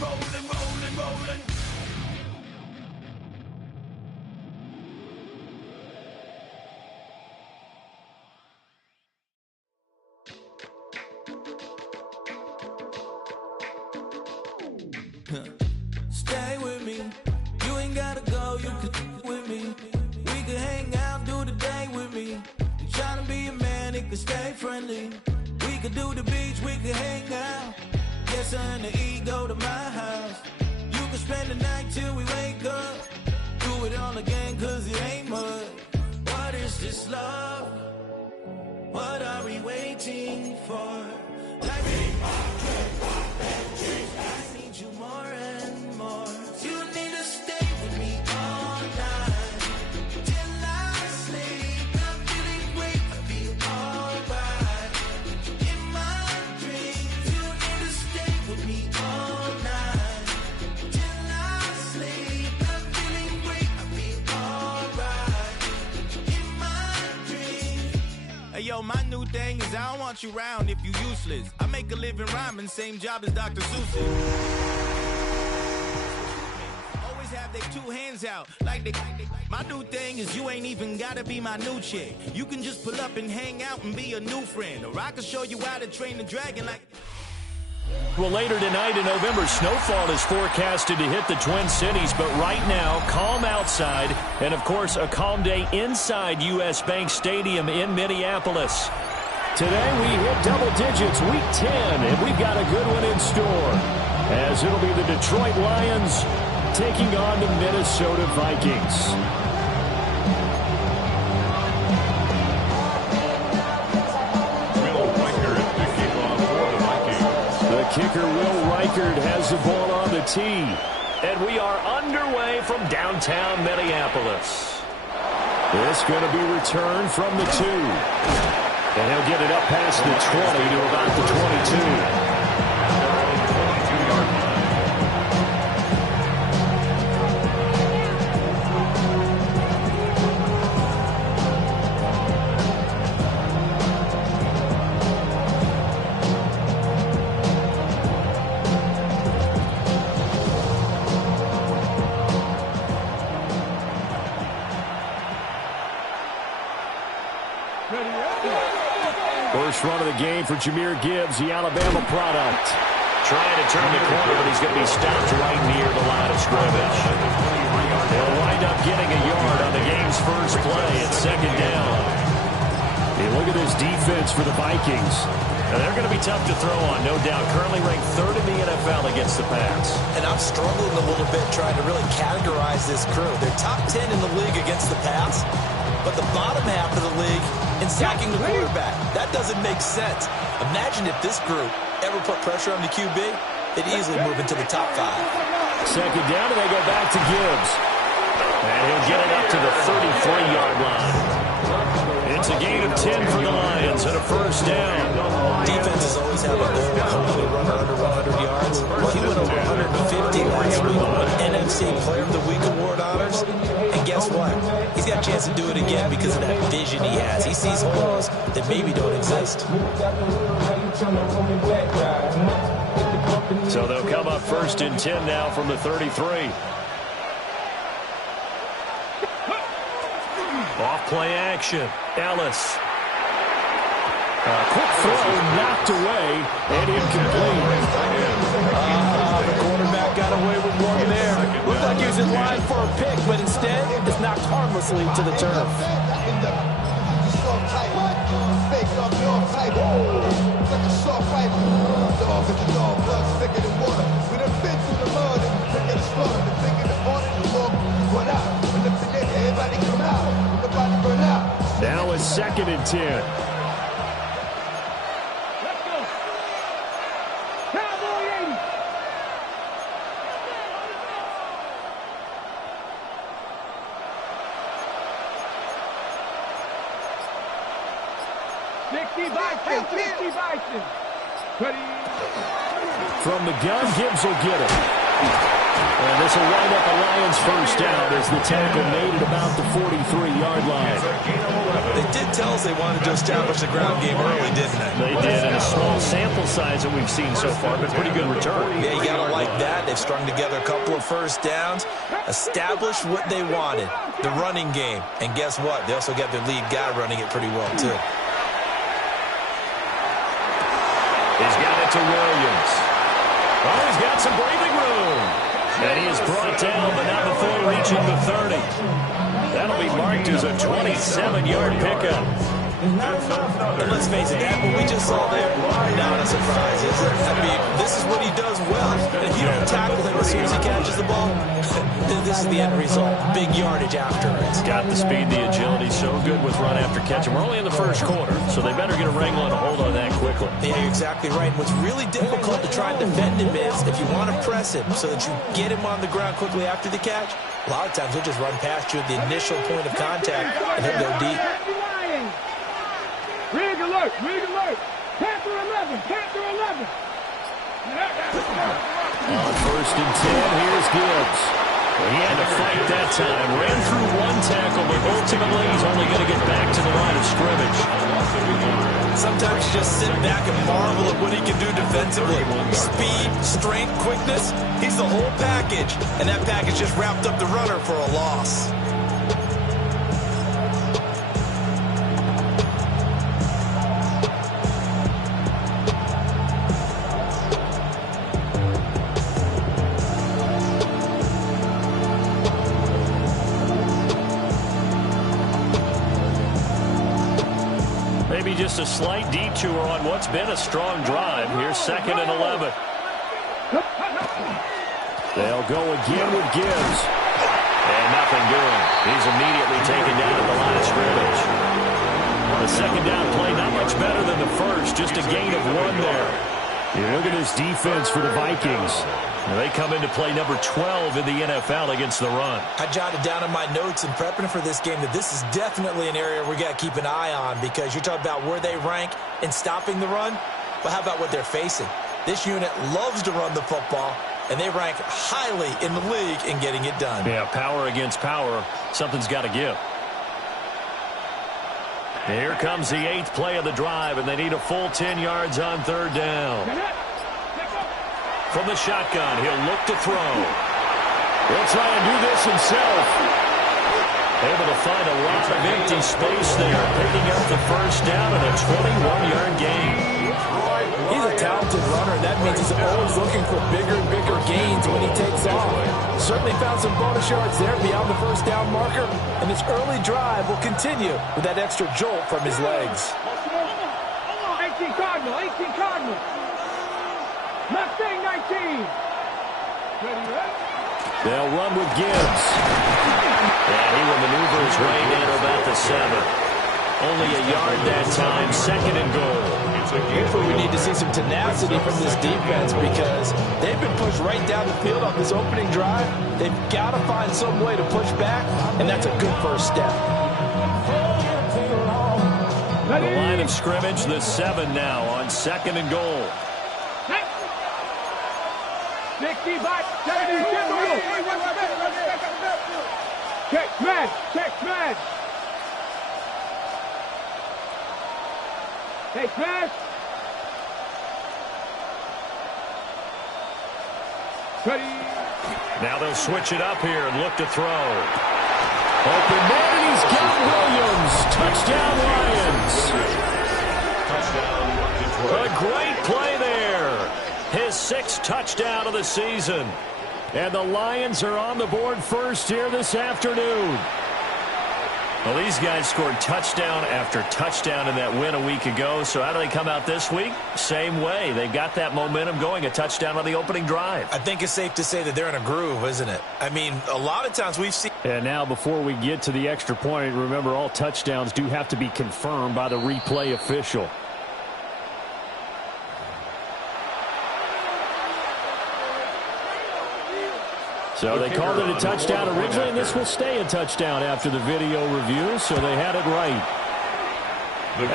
rolling, rolling, rolling. Stay with me. You ain't gotta go, you can with me. We can hang out, do the day with me. I'm trying to be a man, it can stay friendly. We could do the beach, we could hang out. Yes, and the ego to my house. You can spend the night till we wake up. Do it all again, cause it ain't mud. What is this love? What are we waiting for? Like I need you more and more. You need to stay with me all night till I sleep. I'm feeling great, I feel alright. In my dreams, you need to stay with me all night till I sleep. I'm feeling great, I feel alright. In my dreams. Hey yo, my new thing is I don't want you round if you useless. I make a living rhyming, same job as Dr. Seuss's. Always have their two hands out, like they. My new thing is you ain't even gotta be my new chick. You can just pull up and hang out and be a new friend, or I can show you how to train the dragon like. Well, later tonight in November, snowfall is forecasted to hit the Twin Cities, but right now, calm outside, and of course, a calm day inside U.S. Bank Stadium in Minneapolis. Today, we hit double digits, week 10, and we've got a good one in store, as it'll be the Detroit Lions taking on the Minnesota Vikings. Kicker Will Reichard has the ball on the tee. And we are underway from downtown Minneapolis. This going to be returned from the 2. And he'll get it up past the 20 to about the 22. First run of the game for Jahmyr Gibbs, the Alabama product. Trying to turn the corner, but he's going to be stopped right near the line of scrimmage. They'll wind up getting a yard on the game's first play at second down. Hey, look at this defense for the Vikings. Now, they're going to be tough to throw on, no doubt. Currently ranked third in the NFL against the pass. And I'm struggling a little bit trying to really categorize this crew. They're top 10 in the league against the pass, but the bottom half of the league in sacking the quarterback. That doesn't make sense. Imagine if this group ever put pressure on the QB, they'd easily move into the top 5. Second down, and they go back to Gibbs. And he'll get it up to the 33-yard line. It's a gain of 10 for the Lions and a first down. Defenses always have a goal of holding a runner under 100 yards. Well, he went over 150 last week with NFC Player of the Week award honors. And guess what? He's got a chance to do it again because of that vision he has. He sees holes that maybe don't exist. So they'll come up first and 10 now from the 33. Off play action. Ellis. Quick throw knocked away and incomplete. The quarterback got away with one there. Looked like he was in line for a pick, but instead it's knocked harmlessly to the turf. Now it's second and 10. From the gun, Gibbs will get it. And this will wind up a Lions first down as the tackle made at about the 43-yard line. They did tell us they wanted to establish the ground game early, didn't they? They did, and a small sample size that we've seen so far, but pretty good return. Yeah, you got to like that. They've strung together a couple of first downs, established what they wanted, the running game. And guess what? They also got their lead guy running it pretty well, too. He's got it to Williams. Oh, he's got some breathing room. And he is brought down, but not before reaching the 30. That'll be marked as a 27-yard pickup. And let's face it, that what we just saw there, not a surprise, is it? I mean, this is what he does well. And if you don't tackle him as soon as he catches the ball, this is the end result. Big yardage after it. He's got the speed, the agility, so good with run after catch. And we're only in the first quarter, so they better get a wrangle and a hold on that quickly. Yeah, you're exactly right. And what's really difficult to try and defend him is if you want to press him so that you get him on the ground quickly after the catch, a lot of times he'll just run past you at the initial point of contact and he'll go deep. Rig alert, rig alert. Panther 11, Panther 11. On 1st and 10, here's Gibbs. Well, he had to fight that time. Ran through one tackle, but ultimately he's only going to get back to the line of scrimmage. Sometimes you just sit back and marvel at what he can do defensively. Speed, strength, quickness. He's the whole package. And that package just wrapped up the runner for a loss. Just a slight detour on what's been a strong drive. Here's 2nd and 11. They'll go again with Gibbs. And nothing doing. He's immediately taken down at the line of scrimmage. The second down play, not much better than the first. Just a gain of 1 there. You look at this defense for the Vikings. Now they come into play number 12 in the NFL against the run. I jotted down in my notes in prepping for this game that this is definitely an area we got to keep an eye on because you're talking about where they rank in stopping the run. But how about what they're facing? This unit loves to run the football, and they rank highly in the league in getting it done. Yeah, power against power. Something's got to give. Here comes the 8th play of the drive, and they need a full 10 yards on 3rd down. From the shotgun, he'll look to throw. He'll try and do this himself. Able to find a lot of empty space there, picking up the first down and a 21-yard gain. He's a talented runner, and that means he's always looking for bigger and bigger gains when he takes off. Certainly found some bonus yards there beyond the first down marker, and this early drive will continue with that extra jolt from his legs. 18 Cardinal, 18 Cardinal. Left thing, 19. They'll run with Gibbs. And he will maneuver his way down to about the 7. Only a yard that time, 2nd and goal. Here's where we need to see some tenacity from this defense because they've been pushed right down the field on this opening drive. They've got to find some way to push back, and that's a good first step. The line of scrimmage, the 7 now on 2nd and goal. 60 back, 70, check man, check man. Hey, pass. Ready. Now they'll switch it up here and look to throw. Open man, and he's got Williams. Touchdown, Lions. A great play there. His 6th touchdown of the season. And the Lions are on the board first here this afternoon. Well, these guys scored touchdown after touchdown in that win a week ago. So how do they come out this week? Same way. They've got that momentum going, a touchdown on the opening drive. I think it's safe to say that they're in a groove, isn't it? I mean, a lot of times we've seen... And now before we get to the extra point, remember all touchdowns do have to be confirmed by the replay official. So they called it a touchdown originally, and this will stay a touchdown after the video review, so they had it right.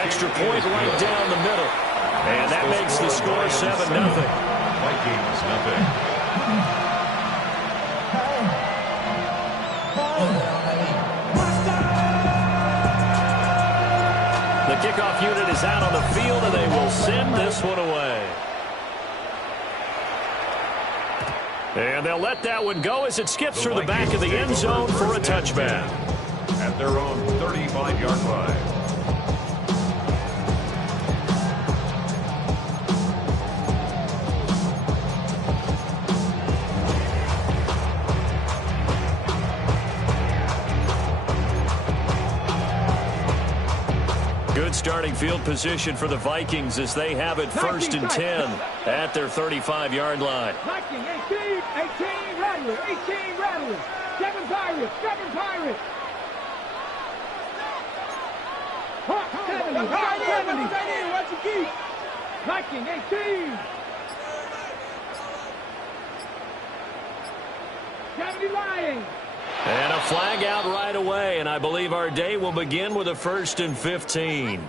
Extra point right down the middle. And that makes the score 7-0. Vikings, nothing. kickoff unit is out on the field, and they will send this one away. And they'll let that one go as it skips through the back of the end zone for a touchback. At their own 35-yard line. Good starting field position for the Vikings as they have it 1st and 10 at their 35-yard line. Viking, 18, Rattler, 18, Rattler. 7 Pirates, 7 Pirates. Hawk 70, Hawk 70. Watch your keep. Viking, 18. 70 Lions. And a flag out right away, and I believe our day will begin with a 1st and 15.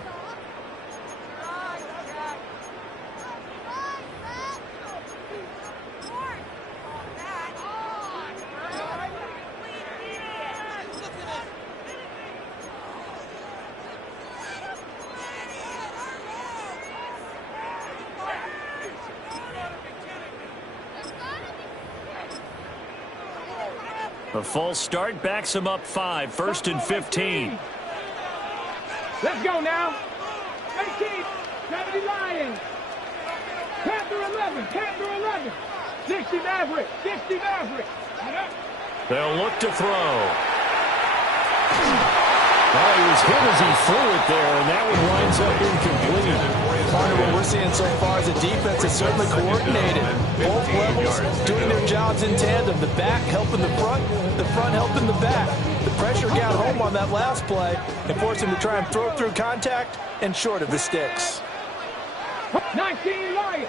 A false start backs him up 5, 1st and 15. Let's go now. 18, 70 Lions. Panther 11, Panther 11. 60 Maverick, 60 Maverick. They'll look to throw. Well, he was hit as he threw it there, and that one winds up incomplete. Part of what we're seeing so far is the defense is certainly coordinated. Both levels doing their jobs in tandem. The back helping the front helping the back. The pressure got home on that last play and forced him to try and throw through contact and short of the sticks. 19 Lions.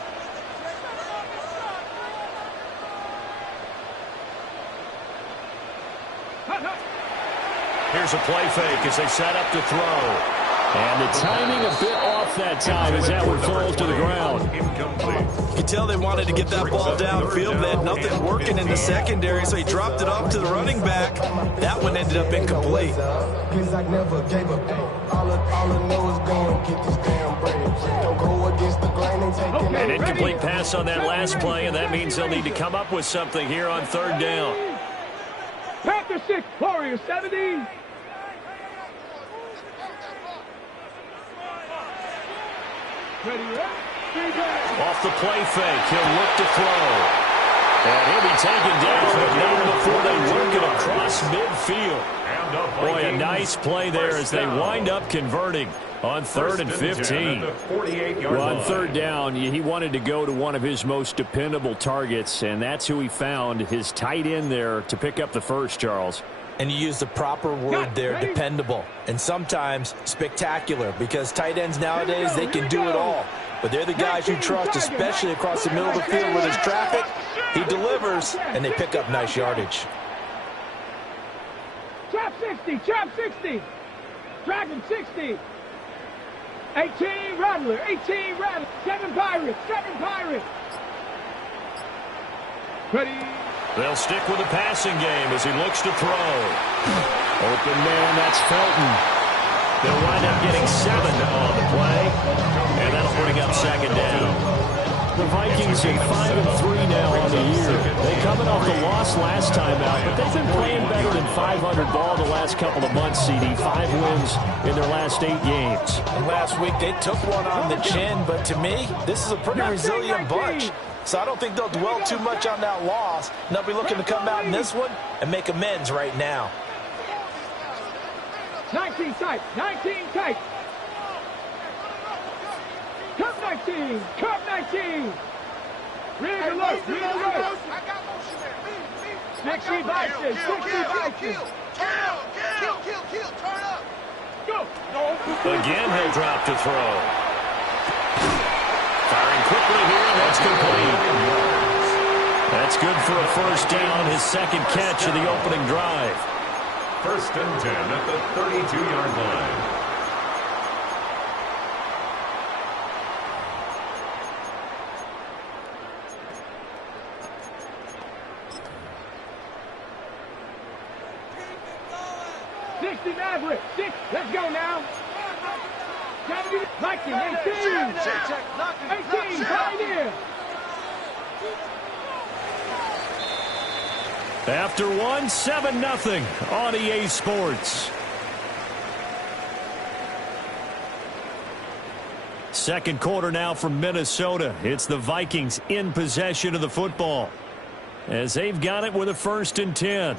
Here's a play fake as they set up to throw. And the timing a bit off that time as that one falls to the ground. You could tell they wanted to get that ball downfield. They had nothing working in the secondary, so he dropped it off to the running back. That one ended up incomplete. An incomplete pass on that last play, and that means they'll need to come up with something here on 3rd down. Panther 6, Warriors 70. Off the play fake, he'll look to throw. And he'll be taken down, but not before they work it across midfield. Boy, a nice play there as they wind up converting on 3rd and 15. Well, on 3rd down, he wanted to go to one of his most dependable targets, and that's who he found, his tight end there, to pick up the first, Charles. And you use the proper word there, dependable, and sometimes spectacular, because tight ends nowadays, they can do it all. But they're the guys you trust, especially across the middle of the field where there's traffic. He delivers, and they pick up nice yardage. Trap 60, Trap 60. Dragon 60. 18 Rattler, 18 Rattler. 7 Pirates, 7 Pirates. Ready. They'll stick with the passing game as he looks to throw. Open man, that's Felton. They'll wind up getting 7 on the play, and that'll bring up 2nd down. The Vikings are 5-3 now on the year. They're coming off the loss last time out, but they've been playing better than 500 ball the last couple of months, CD. 5 wins in their last 8 games. And last week, they took one on the chin, but to me, this is a pretty resilient bunch. So I don't think they'll dwell too much on that loss. And they'll be looking to come out in this one and make amends right now. 19 tight, 19 tight. Cup 19, Cup 19. Read alert, read alert. 60 Bison, 60 Bison. Kill, turn up. Go. Again, he'll drop to throw. Firing quickly here, and that's complete. That's good for a 1st down, his 2nd catch of the opening drive. 1st and 10 at the 32-yard line. Maverick, 6, let's go now. Viking, 18. 18, Pioneer. After one, 7-0 on EA Sports. Second quarter now from Minnesota. It's the Vikings in possession of the football as they've got it with a 1st and 10.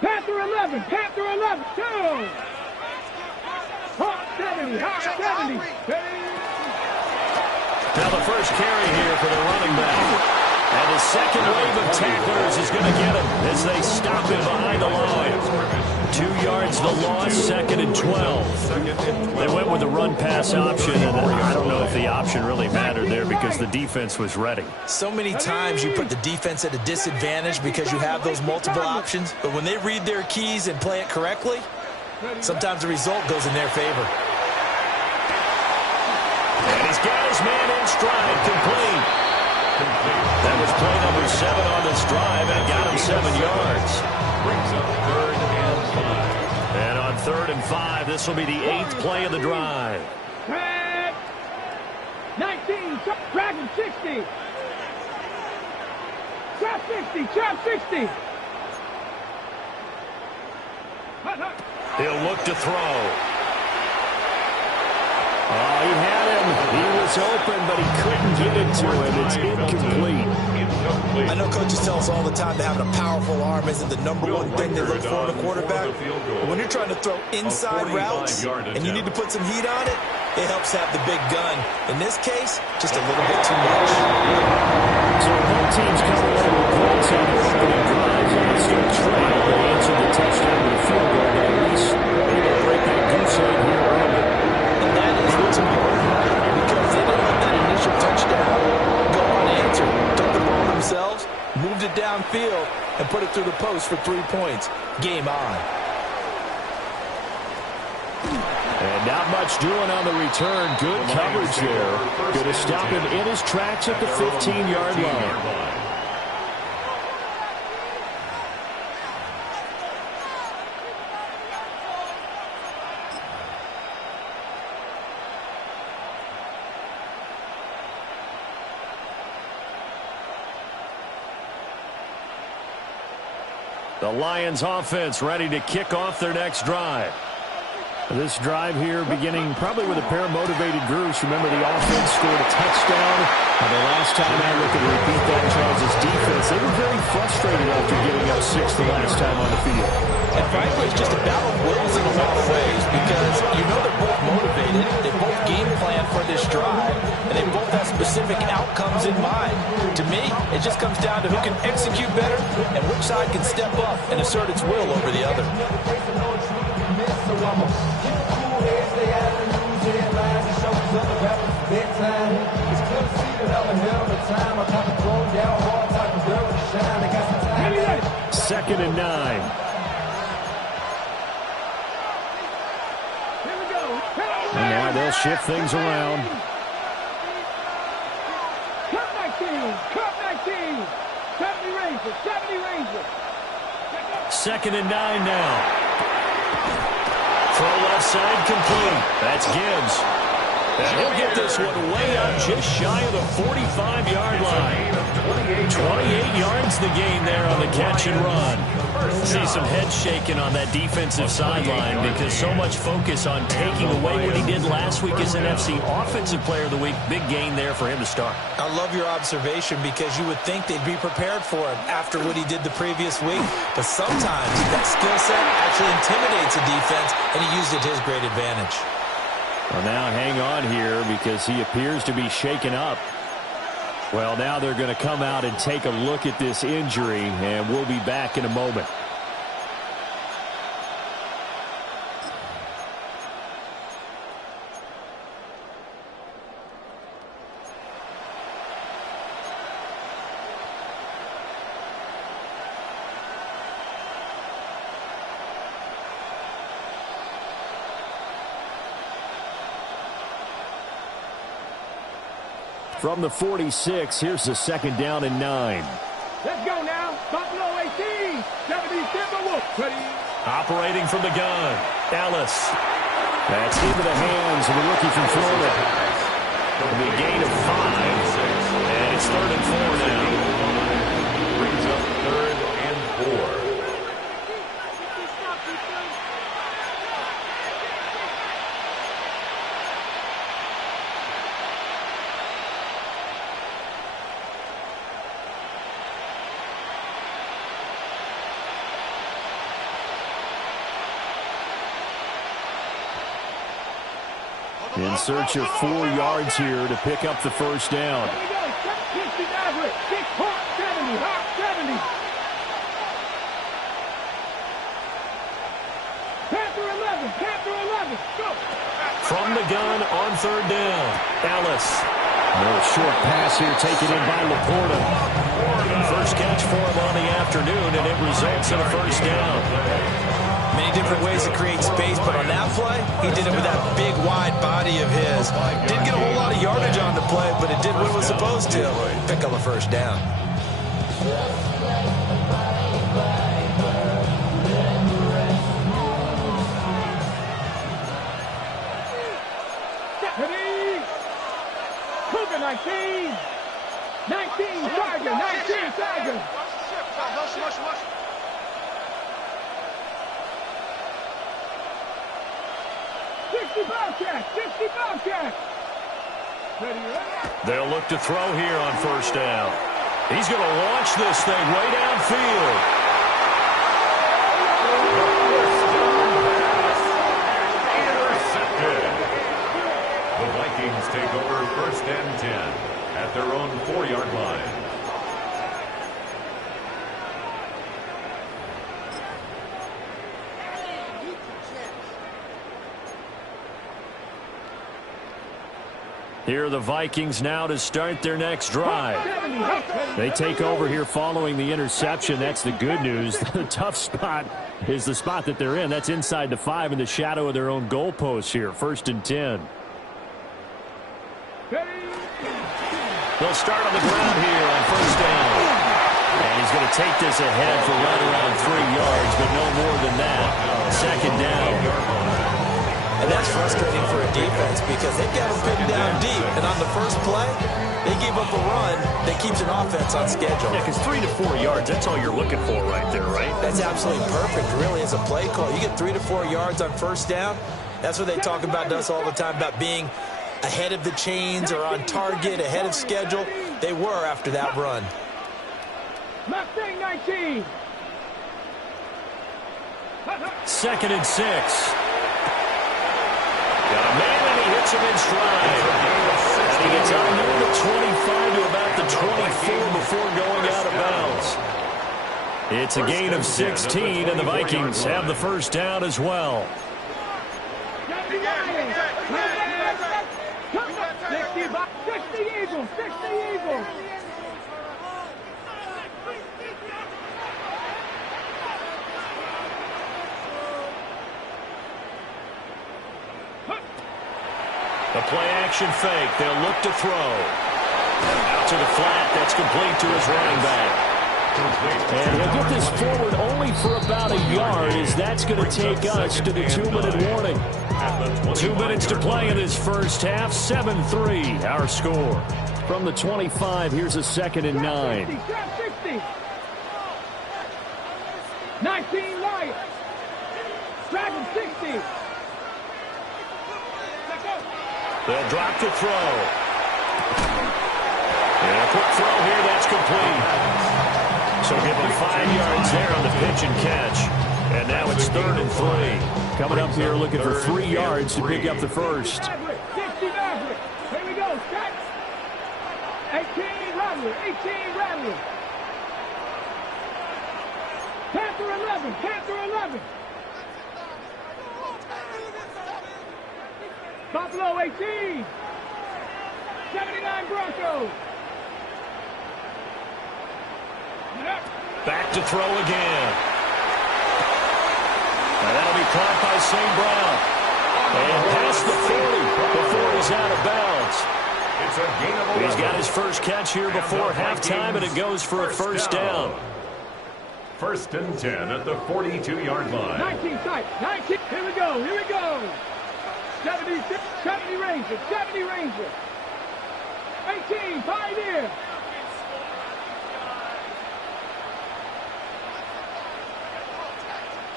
Panther 11, Panther 11, 2. Hawk 70, Hawk 70. Now the first carry here for the running back. And his second wave of tacklers is going to get him as they stop him behind the line. 2 yards the loss, 2nd and 12. They went with the run-pass option, and I don't know if the option really mattered there because the defense was ready. So many times you put the defense at a disadvantage because you have those multiple options, but when they read their keys and play it correctly, sometimes the result goes in their favor. And he's got his man in stride, complete. That was play number 7 on this drive, and it got him 7 yards. Brings up 3rd and 5. And on 3rd and 5, this will be the 8th play of the drive. 19, Dragon 60. Trap 60, trap 60. He'll look to throw. Oh, he had him. He was open, but he couldn't get it to him. It's incomplete. I know coaches tell us all the time that having a powerful arm isn't the #1 thing they look for in a quarterback. But when you're trying to throw inside routes and you need to put some heat on it, it helps have the big gun. In this case, just a little bit too much. So both teams come away with points on their opening drives, and it's still trail. They answered the touchdown with a field goal, but at least able to break that goose egg here early. And that is what's important because they didn't let that initial touchdown go unanswered. Took the ball themselves, moved it downfield, and put it through the post for 3 points. Game on. And not much doing on the return. Good coverage there. Going to stop him in his tracks at the 15-yard line. The Lions offense ready to kick off their next drive. This drive here beginning probably with a pair of motivated groups. Remember, the offense scored a touchdown. And the last time I look at repeat that, Charles' defense, they were very frustrated after giving up 6 the last time on the field. And frankly, it's just a battle of wills in a lot of ways because you know they're both motivated. They both game plan for this drive, and they both have specific outcomes in mind. To me, it just comes down to who can execute better and which side can step up and assert its will over the other. Second and 9. And now they'll shift things around. Cut 19, cut 19. 70 Rangers, 70 Rangers. Second and 9 now. Throw left side complete. That's Gibbs. And he'll get this one way up just shy of the 45-yard line. 28 yards the gain there on the catch and run. See some heads shaking on that defensive sideline because so much focus on taking away what he did last week as an FC Offensive Player of the Week. Big gain there for him to start. I love your observation because you would think they'd be prepared for him after what he did the previous week. But sometimes that skill set actually intimidates a defense, and he used it to his great advantage. Well, now hang on here because he appears to be shaken up. Well, now they're going to come out and take a look at this injury, and we'll be back in a moment. From the 46, here's the 2nd down and 9. Let's go now. Buffalo 18. 70 Timberwolves. Ready. Operating from the gun, Ellis. That's into the hands of the rookie from Florida. It'll be a gain of 5. And it's 3rd and 4 now. Brings up 3rd and 4. In search of 4 yards here to pick up the 1st down. Here we go. 60 Maverick. 6 Hawk 70. Hawk 70. Panther 11. Panther 11. Go. From the gun on 3rd down, Ellis. No short pass here taken in by Laporta. First catch for him on the afternoon, and it results in a 1st down. Many different ways to create space, but on that play, he did it with that big, wide body of his. Didn't get a whole lot of yardage on the play, but it did what it was supposed to. Pick up a 1st down. Ready. Cougar 19. 19 Tiger. 19 Tiger. 60 Bobcat. 60 Bobcat. Ready. They'll look to throw here on 1st down. He's going to launch this thing way downfield. Intercepted. The Vikings take over 1st and 10 at their own 4-yard line. Here are the Vikings now to start their next drive. They take over here following the interception. That's the good news. The tough spot is the spot that they're in. That's inside the 5 in the shadow of their own goalpost here. 1st and 10. They'll start on the ground here on 1st down. And he's going to take this ahead for right around 3 yards, but no more than that. 2nd down. And that's frustrating for a defense because they've got them pinned down deep. And on the first play, they gave up a run that keeps an offense on schedule. Yeah, because 3 to 4 yards, that's all you're looking for right there, right? That's absolutely perfect, really, as a play call. You get 3 to 4 yards on 1st down. That's what they talk about to us all the time, about being ahead of the chains or on target, ahead of schedule. They were after that run. Mustang 19. 2nd and 6. Got a man, and he hits him in stride. And he gets out near the 25 to about the 24 before going out of bounds. It's a gain of 16, and the Vikings have the 1st down as well. 60 Eagles. 60 Eagles. A play-action fake. They'll look to throw. Out to the flat. That's complete to his running back. And he'll get this forward only for about a yard, as that's going to take us to the 2-minute warning. 2 minutes to play in this first half. 7-3, our score. From the 25, here's a 2nd and 9. 60. 19 Lions. Dragon 60. They'll drop to throw. And a quick throw here, that's complete. So give them 5 yards there on the pitch and catch. And now it's 3rd and 3. Coming up here looking for 3 yards to pick up the 1st. 60 Maverick. Here we go. Start. 18 Rattler. 18 Rattler. Panther 11. Panther 11. Buffalo 18. 79 Broncos. Back to throw again. And that'll be caught by St. Brown. And past the 40 before he's out of bounds. It's a gain of 11. He's got his first catch here before halftime, and it goes for a first down. 1st and 10 at the 42-yard line. 19 sight. 19. Here we go. Here we go. 70 Ranger. 70 Ranger. 18. Pioneer.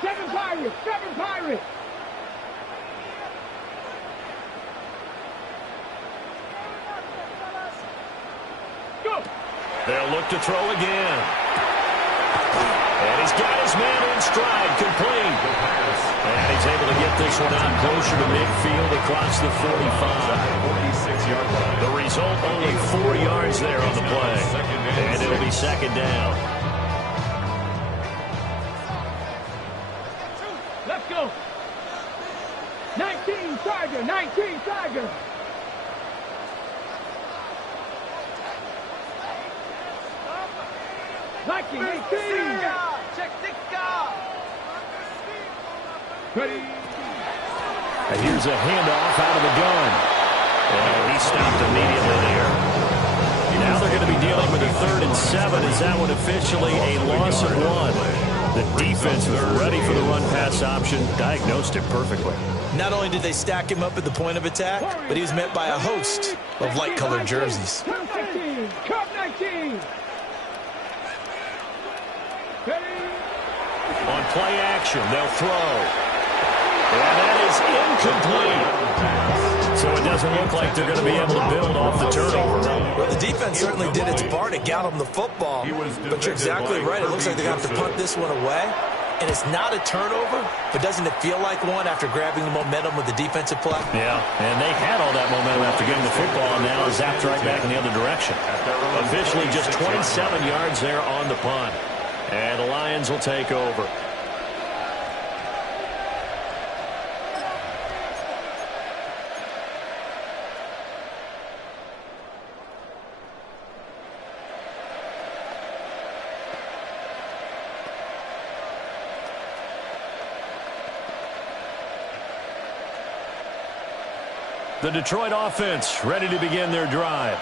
7 Pirates. 7 Pirates. Go. They'll look to throw again. And he's got his man in stride, complete. And he's able to get this one out closer to midfield across the 45. 46-yard line. The result, only 4 yards there on the play. And it'll be second down. Let's go. 19 Tiger. 19 Tiger. Viking 18. Check the car. Ready. And here's a handoff out of the gun. And he stopped immediately there. Now they're going to be dealing with a 3rd and 7. Is that one officially a loss of 1? The defense was ready for the run-pass option, diagnosed it perfectly. Not only did they stack him up at the point of attack, but he was met by a host of light-colored jerseys. Cup 19. Cup 19. Ready. On play action, they'll throw. And that is incomplete. So it doesn't look like they're going to be able to build off the turnover. Well, the defense certainly did its part. It got them the football. But you're exactly right. It looks like they're going to have to punt this one away. And it's not a turnover, but doesn't it feel like one after grabbing the momentum with the defensive play? Yeah, and they had all that momentum after getting the football, and now zapped right back in the other direction. Officially just 27 yards there on the punt. And the Lions will take over. The Detroit offense ready to begin their drive.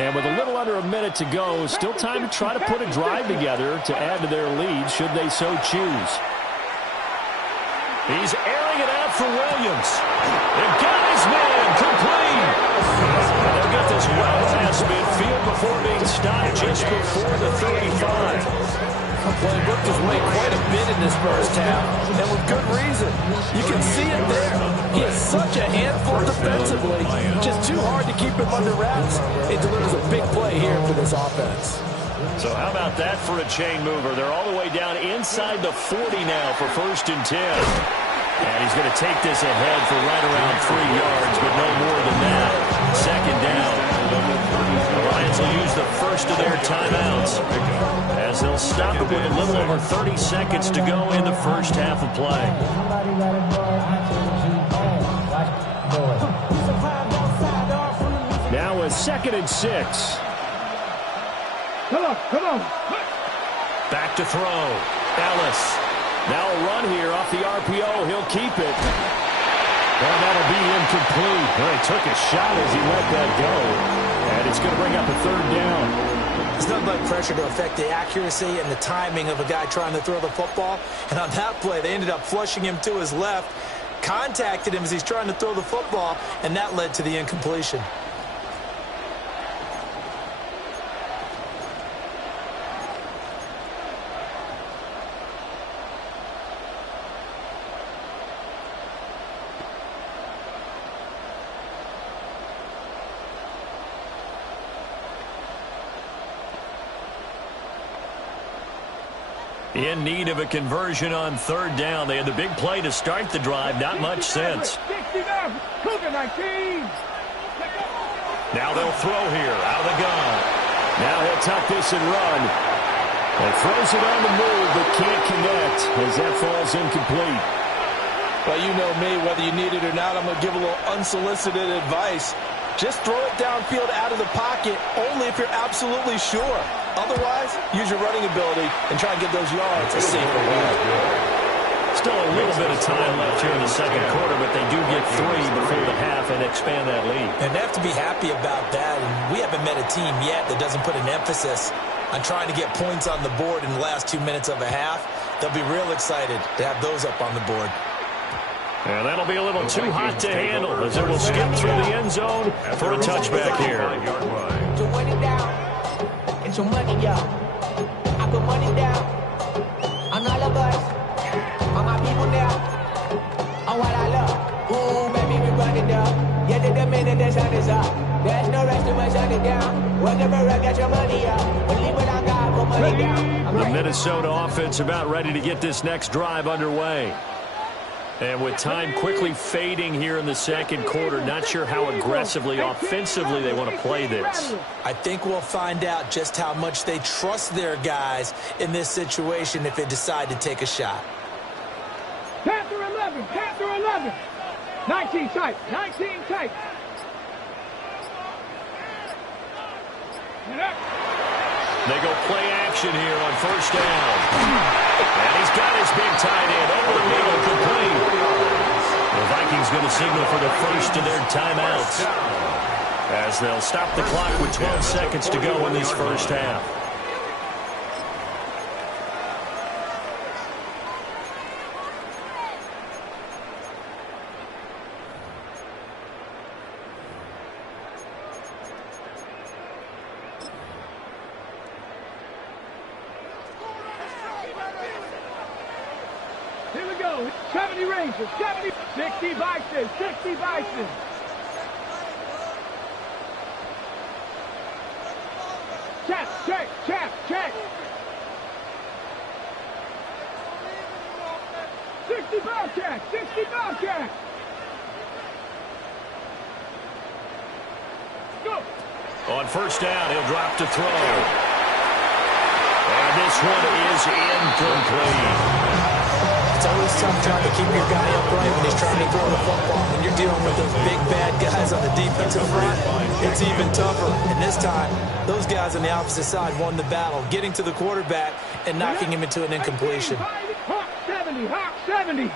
And with a little under a minute to go, still time to try to put a drive together to add to their lead should they so choose. He's airing it out for Williams. They've got his man complete. And they'll get this well past midfield before being stopped just before the 35. Well, he worked his way quite a bit in this first half, and with good reason. You can see it there. He is such a handful defensively, just too hard to keep him under wraps. It delivers a big play here for this offense. So how about that for a chain mover? They're all the way down inside the 40 now for 1st and 10. And he's going to take this ahead for right around 3 yards, but no more than that. Second down. The Lions will use the first of their timeouts as they'll stop it with a little over 30 seconds to go in the first half of play. Now a 2nd and 6. Come on, come on. Back to throw. Ellis. Now a run here off the RPO. He'll keep it. And that'll be incomplete. Well, he took a shot as he let that go. And it's going to bring up a 3rd down. It's not like pressure to affect the accuracy and the timing of a guy trying to throw the football. And on that play, they ended up flushing him to his left, contacted him as he's trying to throw the football, and that led to the incompletion. In need of a conversion on 3rd down. They had the big play to start the drive. Not much sense. 69. Cougar 19. Now they'll throw here out of the gun. Now he'll tuck this and run. And throws it on the move, but can't connect as that falls incomplete. Well, you know me, whether you need it or not, I'm going to give a little unsolicited advice. Just throw it downfield out of the pocket only if you're absolutely sure. Otherwise, use your running ability and try and get those yards a safer way. Still a little bit of time left here in the second quarter, but they do get 3 before the half, and it expand that lead. And they have to be happy about that. And we haven't met a team yet that doesn't put an emphasis on trying to get points on the board in the last 2 minutes of a half. They'll be real excited to have those up on the board. And that'll be a little too hot to handle as it will skip through the end zone for a touchback here. To run it down, get your money down. I put money down on all of us, on my people now, on what I love. Ooh, baby, we run it down. Yeah, the minute the sun is up, there's no rest to my shut it down. Whatever I get your money up, believe what I got, put money down. The Minnesota offense about ready to get this next drive underway. And with time quickly fading here in the second quarter, not sure how aggressively, offensively they want to play this. I think we'll find out just how much they trust their guys in this situation if they decide to take a shot. Panther 11, Panther 11. 19 tight, 19 tight. They go play action here on first down. And he's got his big tight end over the middle, complete. The Vikings going to signal for the first of their timeouts as they'll stop the clock with 12 seconds to go in this first half. Here we go. 70 Rangers, 70, 60 Bison, 60 Bison. Check, check, check, check. 60 Bobcats, 60 Bobcats. Go. On first down, he'll drop to throw. And this one is incomplete. It's always tough trying to keep your guy upright when he's trying to throw the football. When you're dealing with those big, bad guys on the defensive front, it's even tougher. And this time, those guys on the opposite side won the battle, getting to the quarterback and knocking him into an incompletion. Hawk 70, Hawk 70.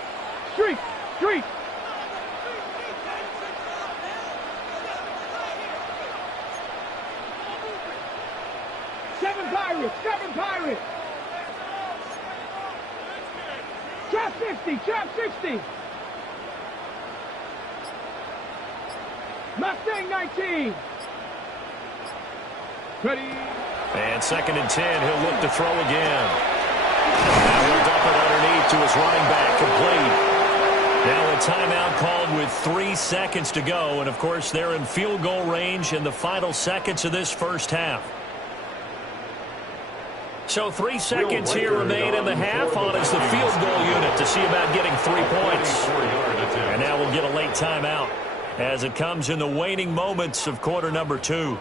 Street, street. Seven Pirates, 7 Pirates. Trap 60, trap 60. Mustang 19. Ready. And 2nd and 10, he'll look to throw again. Now he'll dump it underneath to his running back, complete. Now a timeout called with 3 seconds to go, and of course they're in field goal range in the final seconds of this first half. So 3 seconds here remain in the half. On is the field goal unit to see about getting 3 points. And now we'll get a late timeout as it comes in the waning moments of quarter number 2.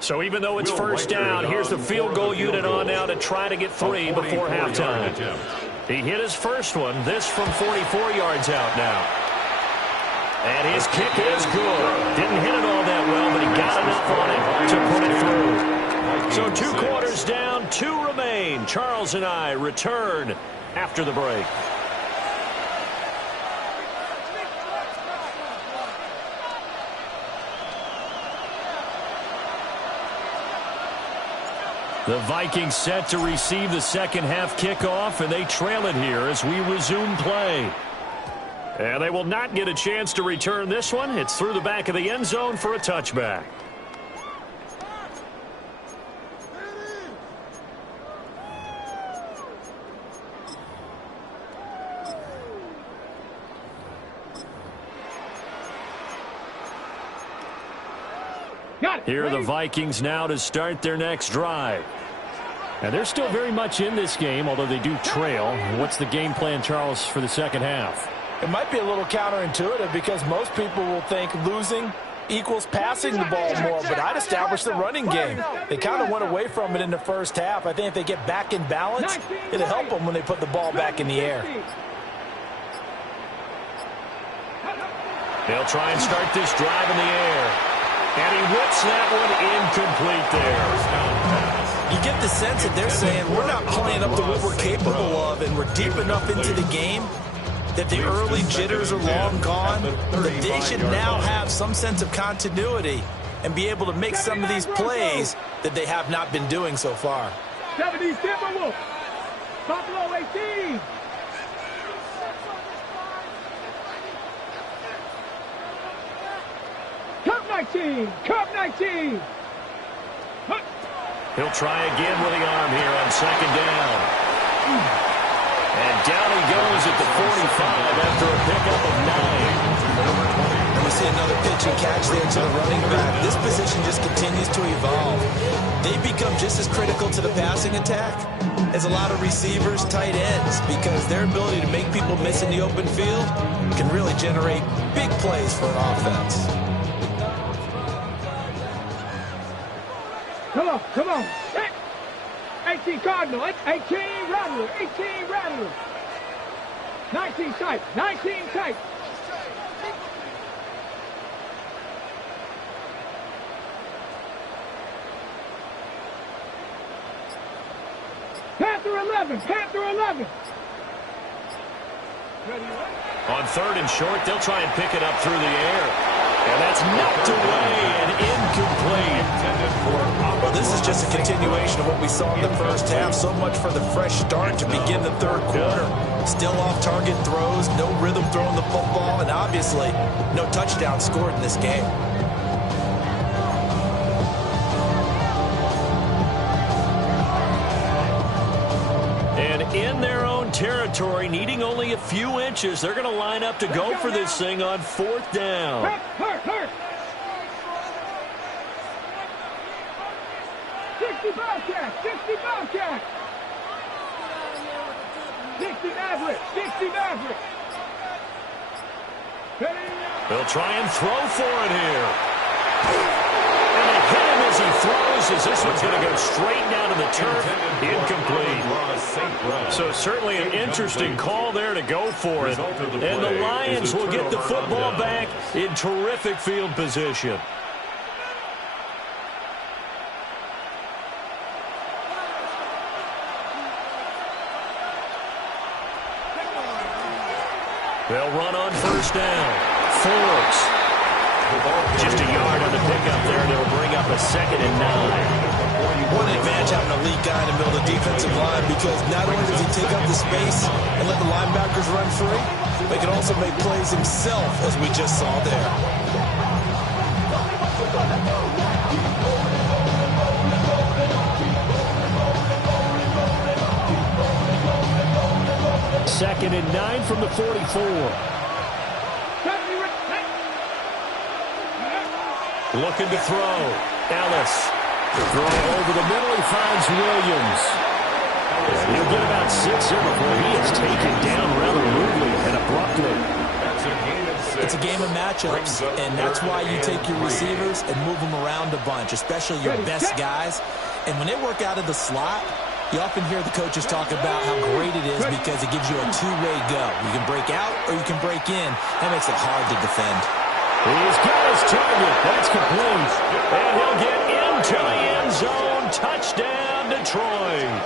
So even though it's first down, here's the field goal unit on now to try to get 3 before halftime. He hit his first one, this from 44 yards out now. And his kick is good. Didn't hit it all that well, but he got enough on it to put it through. So 2 quarters down, 2 remain. Charles and I return after the break. The Vikings set to receive the second half kickoff, and they trail it here as we resume play. And they will not get a chance to return this one. It's through the back of the end zone for a touchback. Here are the Vikings now to start their next drive. And they're still very much in this game, although they do trail. What's the game plan, Charles, for the second half? It might be a little counterintuitive because most people will think losing equals passing the ball more, but I'd establish the running game. They kind of went away from it in the first half. I think if they get back in balance, it'll help them when they put the ball back in the air. They'll try and start this drive in the air. And he whips that one incomplete there. You get the sense that they're saying we're not playing up to what we're capable of, and we're deep enough into the game that the early jitters are long gone, that they should now have some sense of continuity and be able to make some of these plays that they have not been doing so far. 70 Timberwolves. Buffalo 18. Cup 19. Cup 19. He'll try again with the arm here on second down. And down he goes at the 45 after a pickup of 9. And we see another pitch and catch there to the running back. This position just continues to evolve. They become just as critical to the passing attack as a lot of receivers, tight ends, because their ability to make people miss in the open field can really generate big plays for an offense. Come on, come on. 18 Cardinal, 18 Rattler, 18 Rattler. 19 tight, 19 tight. Panther 11, Panther 11. On third and short, they'll try and pick it up through the air. And that's knocked away and incomplete. Well, this is just a continuation of what we saw in the first half. So much for the fresh start to begin the third quarter. Still off-target throws, no rhythm throwing the football, and obviously no touchdown scored in this game. And in their own territory, needing only a few inches, they're going to line up to go for this thing on fourth down. Hurt. 60 Bobcat, 60 Bobcat. 60 Maverick, 60 Maverick. They'll try and throw for it here. And they hit him as he throws, as this one's going to go straight down to the turf. Incomplete. So certainly an interesting call there to go for it. And the Lions will get the football back in terrific field position. They'll run on first down. Forbes. Just a yard on the pickup there, and it'll bring up a 2nd and 9. What an advantage having a lead guy in the middle of the defensive line, because not only does he take up the space and let the linebackers run free, but he can also make plays himself, as we just saw there. Second and 9 from the 44. Looking to throw. Ellis. Throw over the middle. He finds Williams. He'll get about 6 here before he is taken down rather rudely and abruptly. It's a game of matchups, and that's why you take your receivers and move them around a bunch, especially your best guys. And when they work out of the slot, you often hear the coaches talk about how great it is because it gives you a two-way go. You can break out or you can break in. That makes it hard to defend. He's got his target. That's complete. And he'll get into the end zone. Touchdown, Detroit.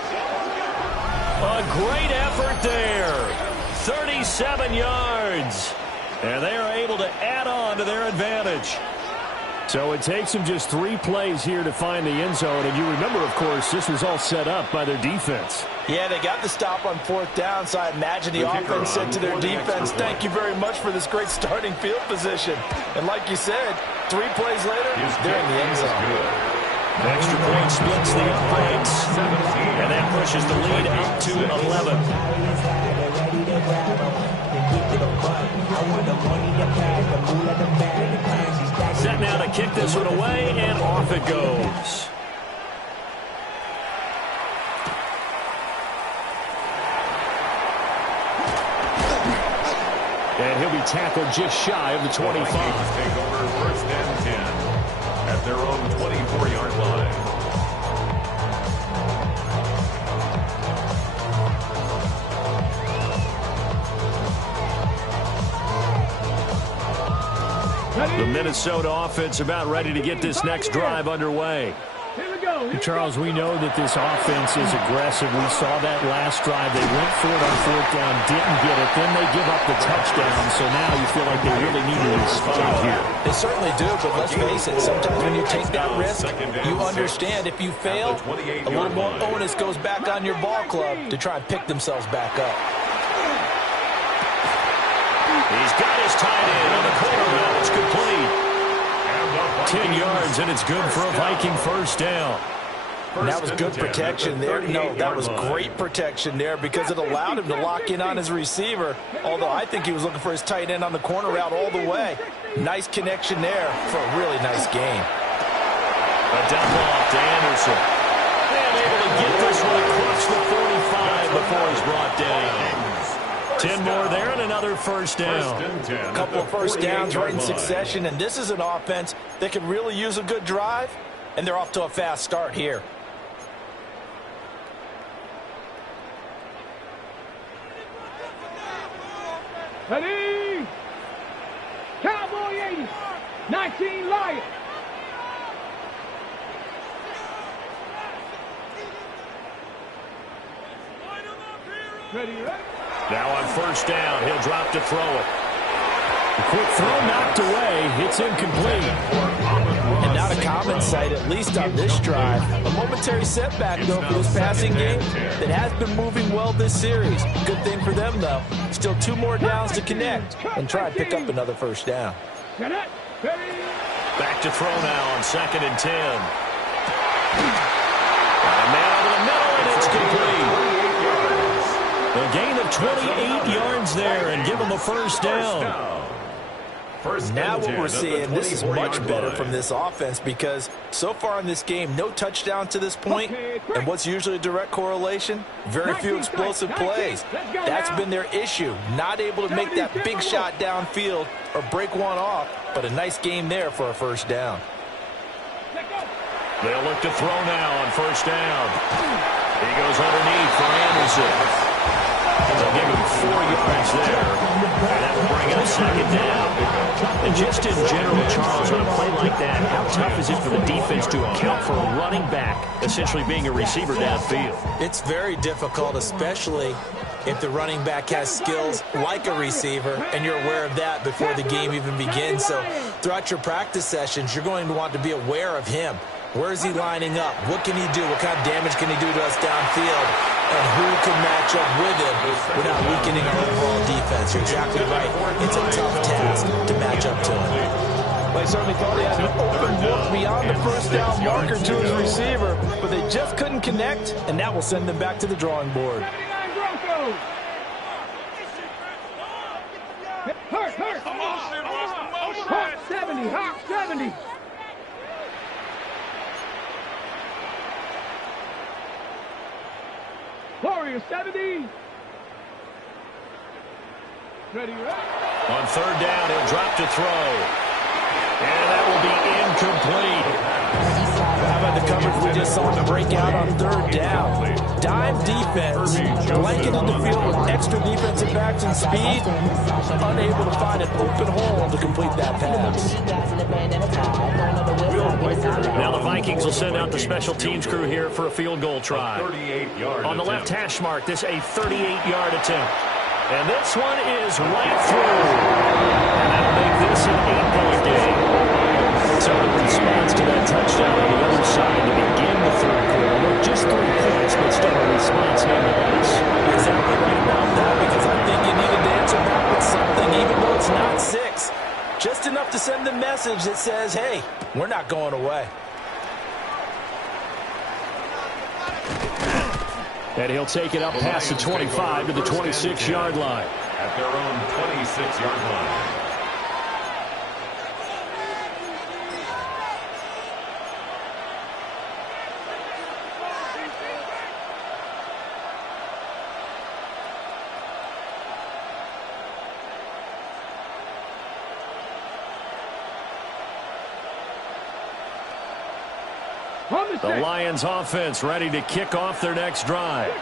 A great effort there. 37 yards. And they are able to add on to their advantage. So it takes them just 3 plays here to find the end zone. And you remember, of course, this was all set up by their defense. Yeah, they got the stop on fourth down, so I imagine the offense said to their defense, thank you very much for this great starting field position. And like you said, 3 plays later, they're in the end zone. Extra point splits the uprights. And that pushes the lead up to 11. Set now to kick this one away, and off it goes. And he'll be tackled just shy of the 25. Take over first and 10 at their own 24-yard line. The Minnesota offense about ready to get this next drive underway. Here we go. Charles, we know that this offense is aggressive. We saw that last drive. They went for it on fourth down, didn't get it. Then they give up the touchdown. So now you feel like they really need to respond here. They certainly do, but let's face it, sometimes when you take that risk, you understand if you fail, a little more onus goes back on your ball club to try and pick themselves back up. He's got his tight end on the corner route. It's complete. 10 yards, and it's good for a Viking first down. And that was good protection there. No, that was great protection there because it allowed him to lock in on his receiver, although I think he was looking for his tight end on the corner route all the way. Nice connection there for a really nice game. A dump off to Anderson. And able to get this one across the 45 before he's brought down. 10 more there and another first down. A couple of first downs right in succession, and this is an offense that can really use a good drive, and they're off to a fast start here. Ready? Cowboy 80. 19 Lions. Ready, ready? Now on first down, he'll drop to throw it. A quick throw knocked away. It's incomplete. And not a common sight, at least on this drive. A momentary setback, though, for this passing game that has been moving well this series. Good thing for them, though. Still 2 more downs to connect and try and pick up another first down. Back to throw now on 2nd and 10. Got a man over the middle, and it's complete. A gain of 28 yards there and give him a first down. Now what we're seeing, this is much better from this offense because so far in this game, no touchdown to this point, and what's usually a direct correlation? Very few explosive plays. That's been their issue, not able to make that big shot downfield or break one off, but a nice game there for a first down. They'll look to throw now on first down. He goes underneath for Anderson. They'll give him 4 yards there. And that will bring up 2nd down. And just in general, Charles, on a play like that, how tough is it for the defense to account for a running back essentially being a receiver downfield? It's very difficult, especially if the running back has skills like a receiver, and you're aware of that before the game even begins. So throughout your practice sessions, you're going to want to be aware of him. Where is he lining up? What can he do? What kind of damage can he do to us downfield? And who can match up with him without weakening our overall defense? You're exactly right. It's a tough task to match up to him. Well, I certainly thought he had an open look beyond the first down marker to his receiver, but they just couldn't connect, and that will send them back to the drawing board. Hurt. Hawk 70, Hawk 70. Warrior 70. Ready, right? On 3rd down, he'll drop to throw. And that will be incomplete. How about the coverage we just saw him break out on 3rd down? Dime defense, blanketed the field with extra defensive backs and speed, unable to find an open hole to complete that pass. Now the Vikings will send out the special teams crew here for a field goal try. On the left hash mark, this a 38-yard attempt. And this one is right through. And that'll make this an 8-point game. So in response to that touchdown on the other side to begin the 3rd quarter, look, just 3 points, but still a response nonetheless. Exactly right about that, because I think you needed to answer back with something, even though it's not 6. Just enough to send the message that says, hey, we're not going away. And he'll take it up past the 25 to the 26-yard line. At their own 26-yard line. The Lions offense ready to kick off their next drive.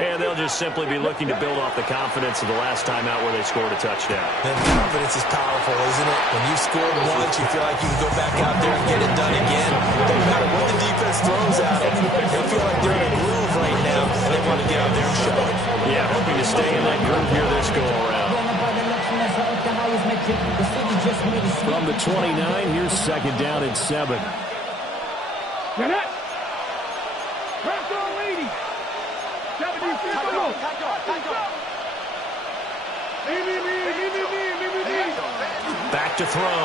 And they'll just simply be looking to build off the confidence of the last time out where they scored a touchdown. And confidence is powerful, isn't it? When you've scored once, you feel like you can go back out there and get it done again. No matter what the defense throws at them, they feel like they're in a groove right now, and they want to get out there and show it. Yeah, hoping to stay in that groove here this go-around. From the 29, here's second down and 7. Get it. Press on leading. 76. Back to throw.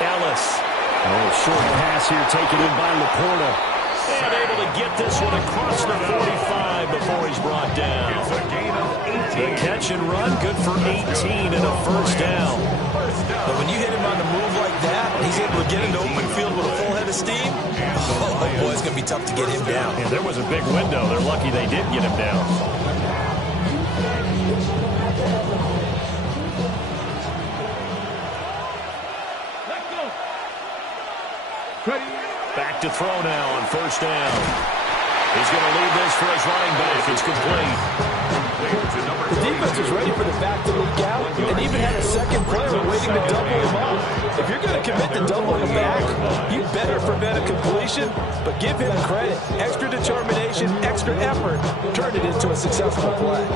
Ellis. Short pass here taken in by Laporta. And able to get this one across the 45 before he's brought down. The catch and run, good for 18 and a first down. But when you hit him on the move like that, he's able to get into open field with a full head of steam. Oh, boy, it's going to be tough to get him down. Yeah, there was a big window. They're lucky they did get him down. Back to throw now on first down. He's going to lead this for his running back. It's complete. The defense is ready for the back to leak out and even had a second player waiting to double him up. If you're going to commit to doubling him back, you better prevent a completion, but give him credit. Extra determination, extra effort turned it into a successful play.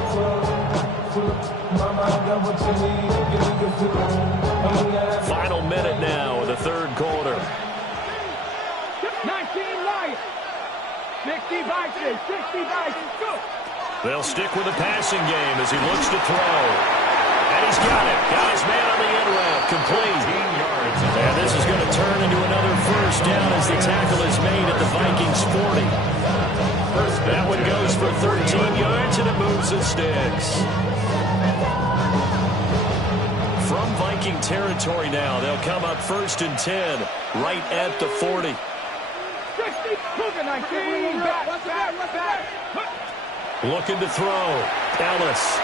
Final minute now of the third quarter. 19 Lions. 60 Vikings. 60 Vikings. Go. They'll stick with the passing game as he looks to throw. And he's got it. Got his man on the end route. Complete. And this is going to turn into another first down as the tackle is made at the Vikings 40. That one goes for 13 yards and it moves the sticks. From Viking territory now, they'll come up first and 10 right at the 40. 60. Looking to throw. Ellis.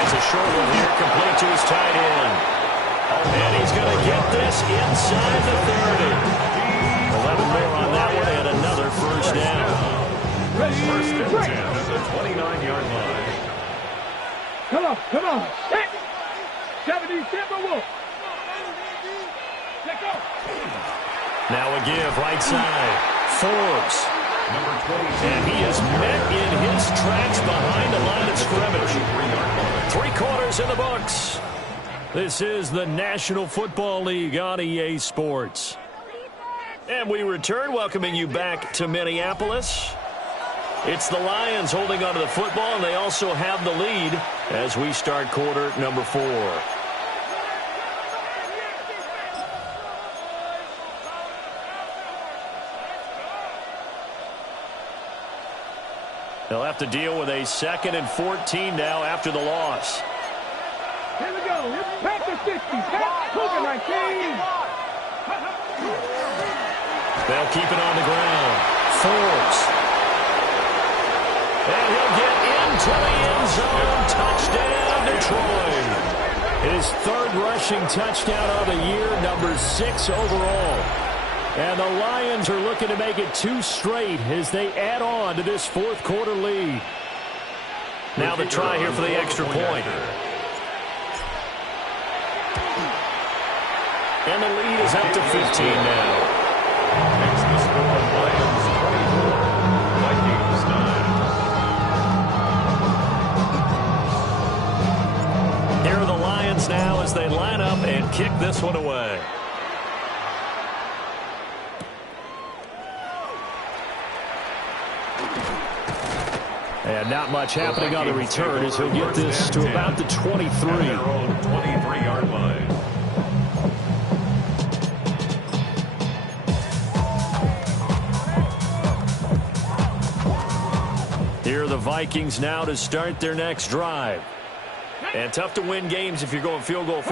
It's a short one here, complete to his tight end. And he's going to get this inside the 30. 11 more on that one and another first down. First and 10 at the 29-yard line. Come on. 77 Wolf. Let go. Now a give right side. Forbes. And he is met in his tracks behind the line of scrimmage. 3 quarters in the books. This is the National Football League on EA Sports. And we return, welcoming you back to Minneapolis. It's the Lions holding onto the football, and they also have the lead as we start quarter number 4. They'll have to deal with a 2nd and 14 now after the loss. Here we go. Back to 60. Cougar 19. They'll keep it on the ground. Forbes. And he'll get into the end zone. Touchdown, Detroit. His 3rd rushing touchdown of the year, number 6 overall. And the Lions are looking to make it 2 straight as they add on to this 4th quarter lead. Now the try here for the extra point. And the lead is up to 15 now. Makes the score Lions 24, Vikings 9. Here are the Lions now as they line up and kick this one away. And not much happening on the return as he'll get this to about the 23. Their own 23-yard line. Here are the Vikings now to start their next drive. And tough to win games if you're going field goal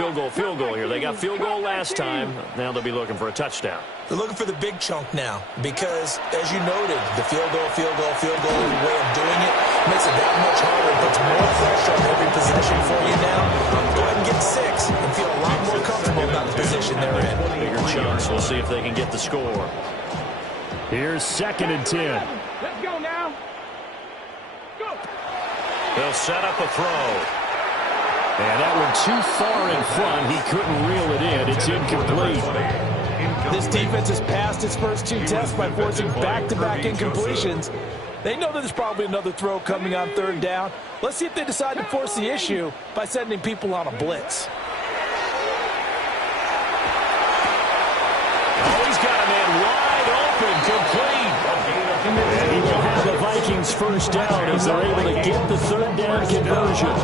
here. They got field goal last time. Now they'll be looking for a touchdown. They're looking for the big chunk now because, as you noted, the field goal way of doing it makes it that much harder. It puts more pressure on every possession for you now. Go ahead and get 6 and feel a lot more comfortable about the position they're in. Bigger chunks. We'll see if they can get the score. Here's 2nd and 10. Let's go now. Go. They'll set up a throw. And that one too far in front. He couldn't reel it in. It's incomplete. This defense has passed its first 2 tests by forcing back-to-back incompletions. They know that there's probably another throw coming on 3rd down. Let's see if they decide to force the issue by sending people on a blitz. Oh, he's got a man wide open, complete. And he will have the Vikings first down as they're able to get the 3rd down conversion.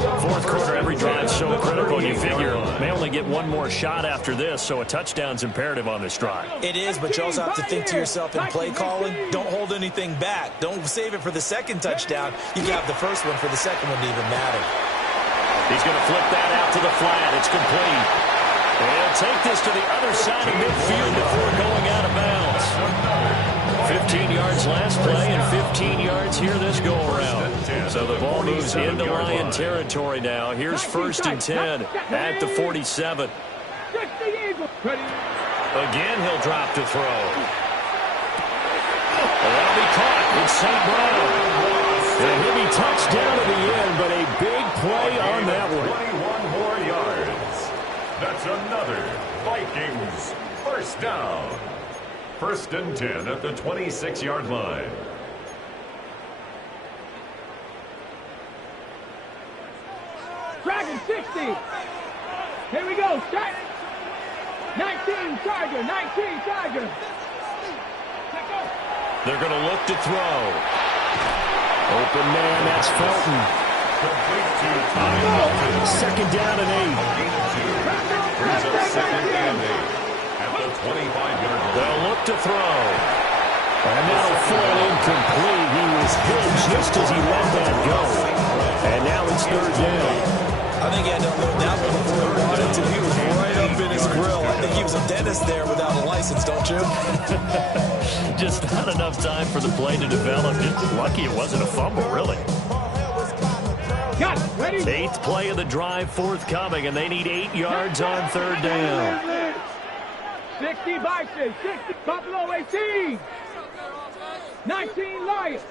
4th quarter, every drive so critical. You figure may only get one more shot after this, so a touchdown's imperative on this drive. It is, but you also have to think to yourself in play calling, don't hold anything back. Don't save it for the 2nd touchdown. You got the first one for the 2nd one to even matter. He's going to flip that out to the flat. It's complete. They'll take this to the other side of midfield before going out of bounds. 15 yards last play and 15 yards here this go-around. So the ball moves into Lion territory now. Here's 1st and 10 at the 47. Again, he'll drop to throw. That'll be caught. It's St. Brown. And he'll be touched down at the end, but a big play on that one. 21 more yards. That's another Vikings first down. 1st and 10 at the 26-yard line. Dragon 60. Here we go. Start. 19 Tiger. 19 Tiger. They're going to look to throw. Open man, that's Felton. Complete to Tommy Felton. 2nd down and 8. Brings up 2nd and 8 at the 25-yard line. They'll look to throw. And that'll fall incomplete. He was hit just as he let that go. And now it's 3rd down. I think he had to unload that one before he wanted to. He was right up in his grill. I think he was a dentist there without a license, don't you? Just not enough time for the play to develop. Just lucky it wasn't a fumble, really. Got it. Ready? 8th play of the drive forthcoming, and they need 8 yards on 3rd down. 60 Bison. 60 Buffalo 18. 19 Lions.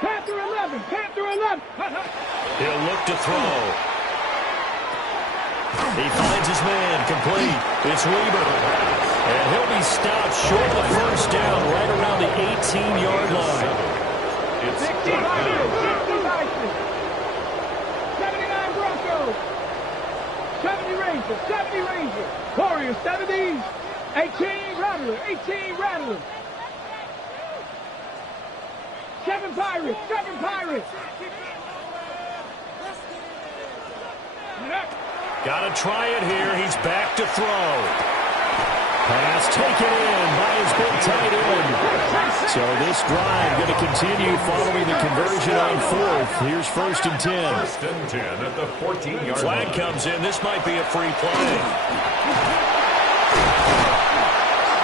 Panther 11. Panther 11. He'll look to throw. He finds his man, complete. It's Weber. And he'll be stopped short of the first down right around the 18-yard line. It's 60 Bison. 60 Bison. 79 Broncos. 70 Rangers. 70 Rangers. Warriors 70. 18 Rattler. 18 Rattler. 7 Pirates. 7 Pirates. Got to try it here. He's back to throw. Pass taken in by his big tight end. So this drive going to continue following the conversion on 4th. Here's 1st and 10. 1st and 10 at the 14-yard line. Flag comes in. This might be a free play.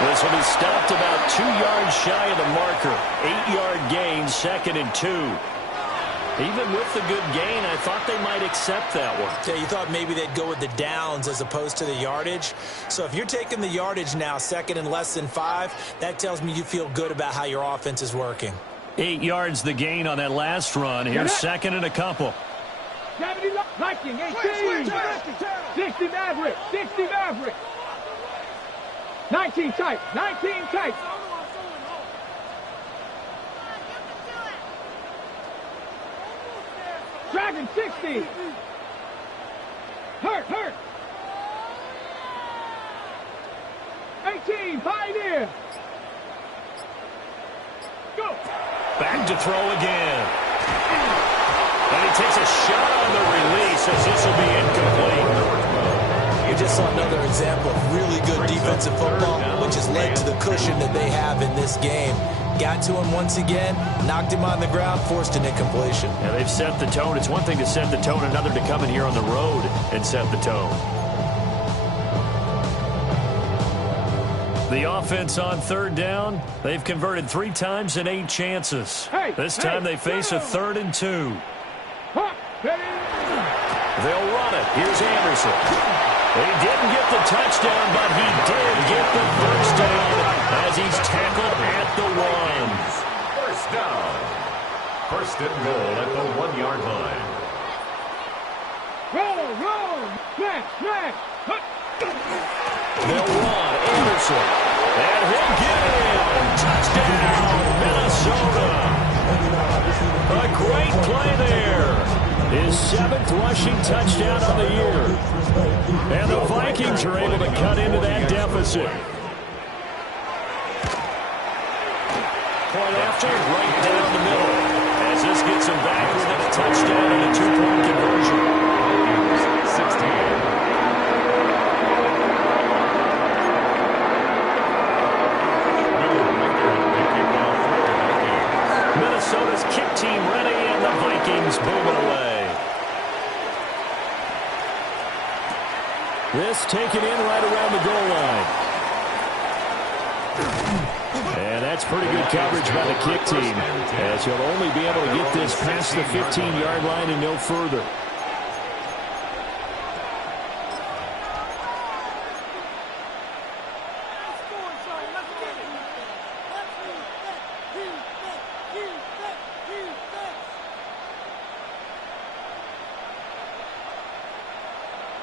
This will be stopped about 2 yards shy of the marker. 8-yard gain, 2nd and 2. Even with the good gain, I thought they might accept that one. Yeah, you thought maybe they'd go with the downs as opposed to the yardage. So if you're taking the yardage now, 2nd and less than 5, that tells me you feel good about how your offense is working. 8 yards the gain on that last run. Here's 2nd and a couple. 70 Viking, 18. 60 Maverick. 60 Maverick. 19 tight. 19 tight. Dragon 60. Hurt. 18, Pioneer. Go. Back to throw again. And he takes a shot on the release as this will be incomplete. You just saw another example of really good defensive football, which has led to the cushion that they have in this game. Got to him once again, knocked him on the ground, forced an incompletion. Yeah, they've set the tone. It's one thing to set the tone, another to come in here on the road and set the tone. The offense on 3rd down, they've converted 3 times in 8 chances. This time they face a 3rd and 2. They'll run it. Here's Anderson. He didn't get the touchdown First and goal at the 1-yard line. Roll, smash. They'll run. Anderson. And he'll get in. Touchdown, Minnesota. A great play there. His 7th rushing touchdown on the year. And the Vikings are able to cut into that deficit. Point after, right down the middle. As this gets him back within a touchdown and a 2-point conversion. 16. Minnesota's kick team ready, and the Vikings boom it away. This taken in right around the goal line. And that's pretty good coverage by the kick team, as he'll only be able to get this past the 15-yard line and no further.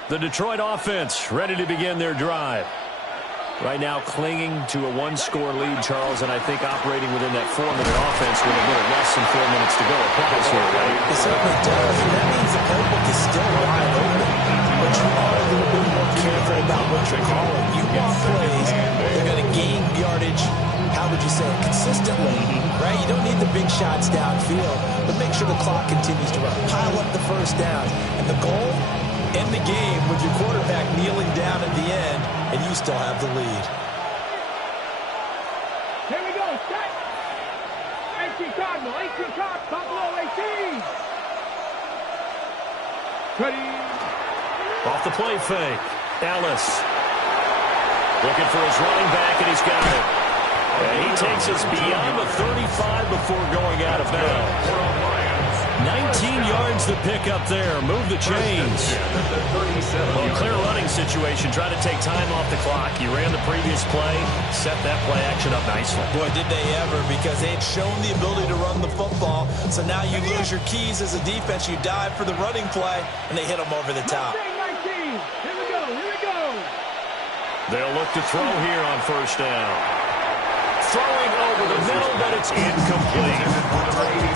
The Detroit offense ready to begin their drive. Right now clinging to a 1-score lead, Charles, and I think operating within that 4-minute offense with a little less than 4 minutes to go applies here, right? It certainly does, and that means the playbook is still wide open. But you are a little bit more careful about what you're calling. You want plays, they're going to gain yardage, how would you say it, consistently, right? You don't need the big shots downfield, but make sure the clock continues to run. Pile up the first down, and the goal? End the game with your quarterback kneeling down at the end, and you still have the lead. Here we go, set. 18 Cardinal, 18 Cardinal, Buffalo 18. Ready. Off the play fake. Ellis. Looking for his running back, and he's got it. And he takes us beyond the 35 before going out of bounds. 19 yards to pick up there. Move the chains. Well, clear running situation. Try to take time off the clock. He ran the previous play, set that play action up nicely. Boy, did they ever, because they had shown the ability to run the football. So now you lose your keys as a defense. You dive for the running play, and they hit them over the top. 19. Here we go. They'll look to throw here on first down. Throwing over the middle, but it's incomplete.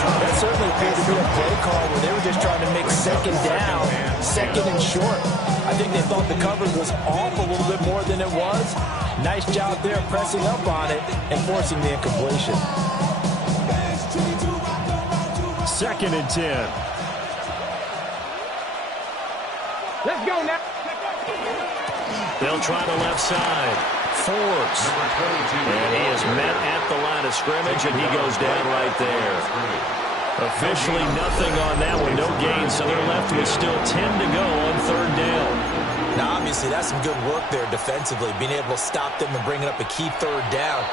That certainly appeared to be a play call where they were just trying to make second down, second and short. I think they thought the coverage was off a little bit more than it was. Nice job there pressing up on it and forcing the incompletion. 2nd and 10. Let's go now. They'll try the left side. Forbes. And he is met at the line of scrimmage, and he goes down right there. Officially nothing on that one, no gain, so they're left with still 10 to go on 3rd down. Now, obviously, that's some good work there defensively, being able to stop them and bringing up a key 3rd down.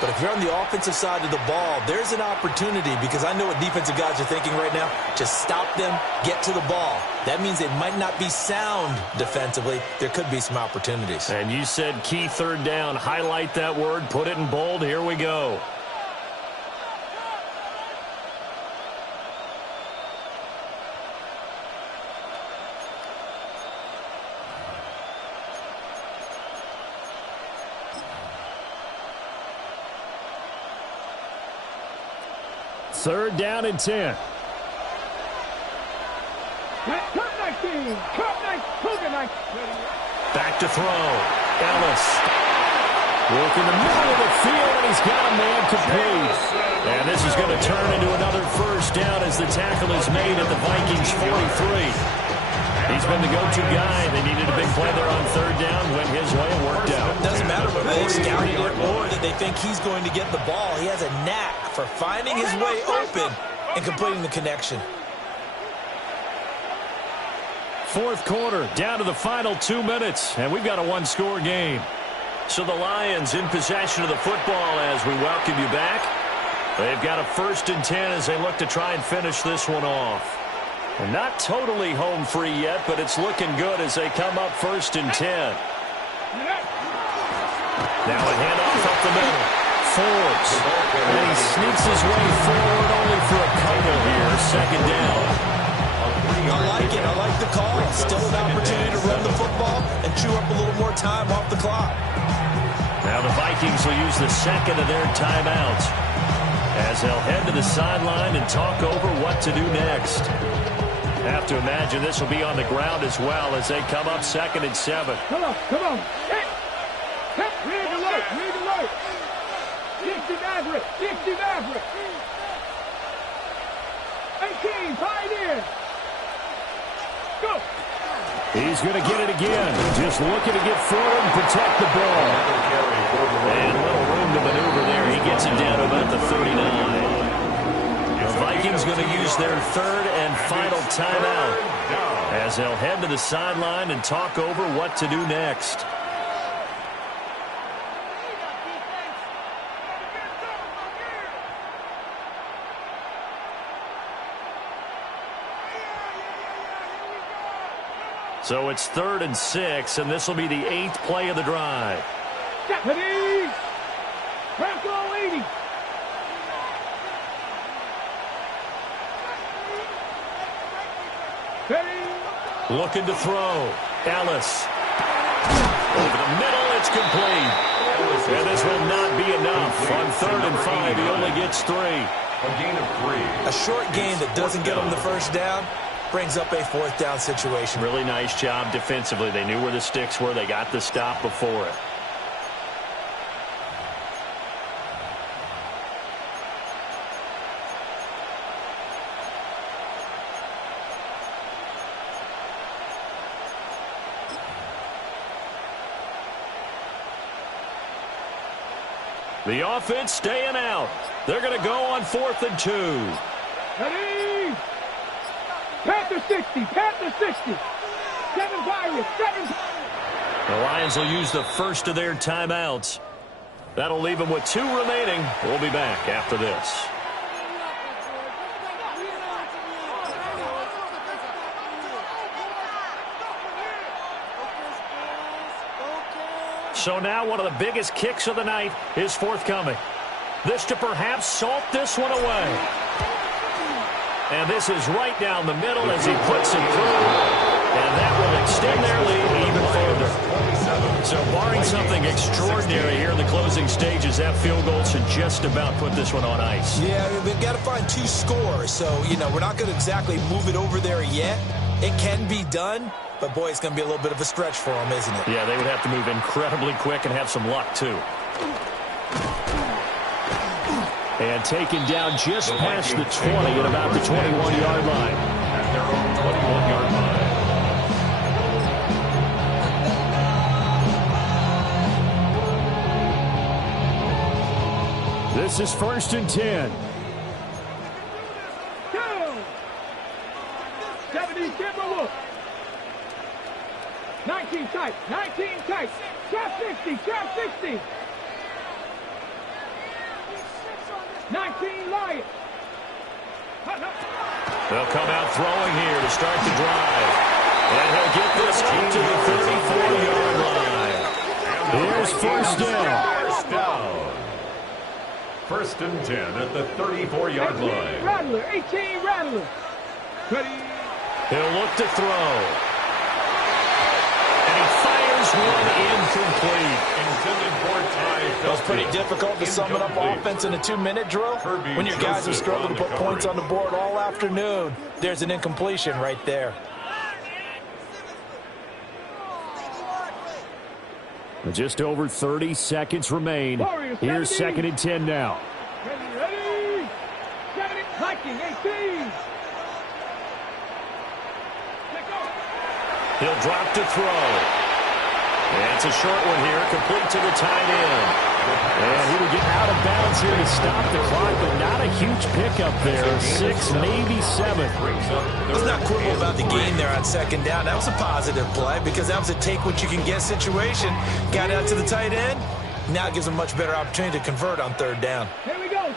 But if you're on the offensive side of the ball, there's an opportunity, because I know what defensive guys are thinking right now. Just stop them, get to the ball. That means they might not be sound defensively. There could be some opportunities. And you said key 3rd down. Highlight that word, put it in bold. Here we go. Third down and 10. Back to throw. Ellis. Work in the middle of the field, and he's got a man complete. And this is going to turn into another first down as the tackle is made at the Vikings 43. He's been the go-to guy. They needed a big play there on 3rd down. Went his way and worked out. It doesn't matter whether they scouted it or that they think he's going to get the ball. He has a knack for finding his way open and completing the connection. 4th quarter, down to the final 2 minutes, and we've got a 1-score game. So the Lions in possession of the football as we welcome you back. They've got a 1st and 10 as they look to try and finish this one off. Well, not totally home free yet, but it's looking good as they come up 1st and 10. Now a handoff up the middle. 4s. And he sneaks his way forward only for a couple here. Second down. I like it. I like the call. Still an opportunity to run the football and chew up a little more time off the clock. Now the Vikings will use the second of their timeouts as they'll head to the sideline and talk over what to do next. Have to imagine this will be on the ground as well as they come up 2nd and 7. Come on, come on. Hit. Hit. Read alert, read alert. 60 Maverick, 60 Maverick. 18, Pioneer. Go. He's going to get it again. Just looking to get forward and protect the ball. And little room to maneuver there. He gets it down to about the 39. The Vikings going to use their third and final timeout as they'll head to the sideline and talk over what to do next. So it's 3rd and 6, and this will be the 8th play of the drive. Deputy! Franco 80! Looking to throw. Ellis. Over the middle, it's complete. And this will not be enough. On 3rd and 5, he only gets 3. A gain of 3. A short gain that doesn't get them the first down brings up a 4th down situation. Really nice job defensively. They knew where the sticks were. They got the stop before it. The offense staying out. They're going to go on 4th and 2. Ready? Panther 60, Panther 60. 7 Pirates, 7. The Lions will use the first of their timeouts. That'll leave them with 2 remaining. We'll be back after this. So now one of the biggest kicks of the night is forthcoming. This to perhaps salt this one away. And this is right down the middle as he puts it through. And that will extend their lead even further. So barring something extraordinary here in the closing stages, that field goal should just about put this one on ice. Yeah, we've got to find 2 scores. So, we're not going to exactly move it over there yet. It can be done. But, boy, it's going to be a little bit of a stretch for them, isn't it? Yeah, they would have to move incredibly quick and have some luck, too. And taken down just past the 20 at about the 21-yard line. At their own 21-yard line. This is 1st and 10. 70 Timberwolf. 19 tight, 19 tight. Trap 60, trap 60. 19 Lions. They'll come out throwing here to start the drive. And he'll get this up to the 34-yard line. Here's 1st down. First down. 1st and 10 at the 34-yard line. Rattler, 18 Rattler. Ready. He'll look to throw. And he fires one incomplete. Intended for tie. It was pretty difficult to sum it up offense in a 2-minute drill. When your guys have struggled to put points on the board all afternoon, there's an incompletion right there. Just over 30 seconds remain. Here's 2nd and 10 now. Ready. 70 Viking, 18. He'll drop to throw. And it's a short one here, complete to the tight end. And he will get out of bounds here to stop the clock, but not a huge pickup there. 6, maybe 7. Let's not quibble about the gain there on 2nd down. That was a positive play because that was a take-what-you-can-get situation. Got out to the tight end. Now it gives them a much better opportunity to convert on 3rd down. Here we go.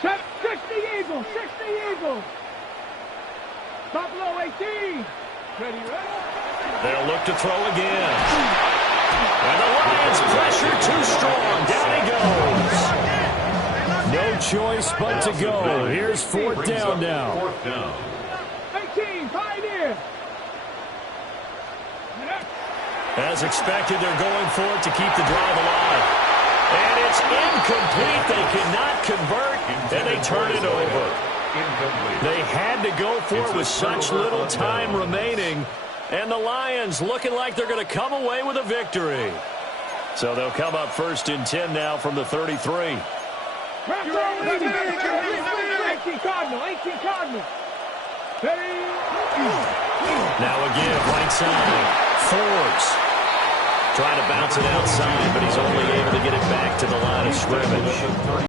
Set. 60 Eagles, 60 Eagles. Buffalo 18. Ready. They'll look to throw again. And the Lions pressure too strong. Down he goes. but to go. Here's fourth down now. Fourth down. 18, Pioneer. As expected, they're going for it to keep the drive alive. And it's incomplete. They cannot convert, and they turn it over. Incomplete. They had to go for it with such little time remaining. And the Lions looking like they're going to come away with a victory. So they'll come up first and 10 now from the 33. 18 Cardinal, 18 Cardinal. Now again, right side. Forbes trying to bounce it outside, but he's only able to get it back to the line of scrimmage.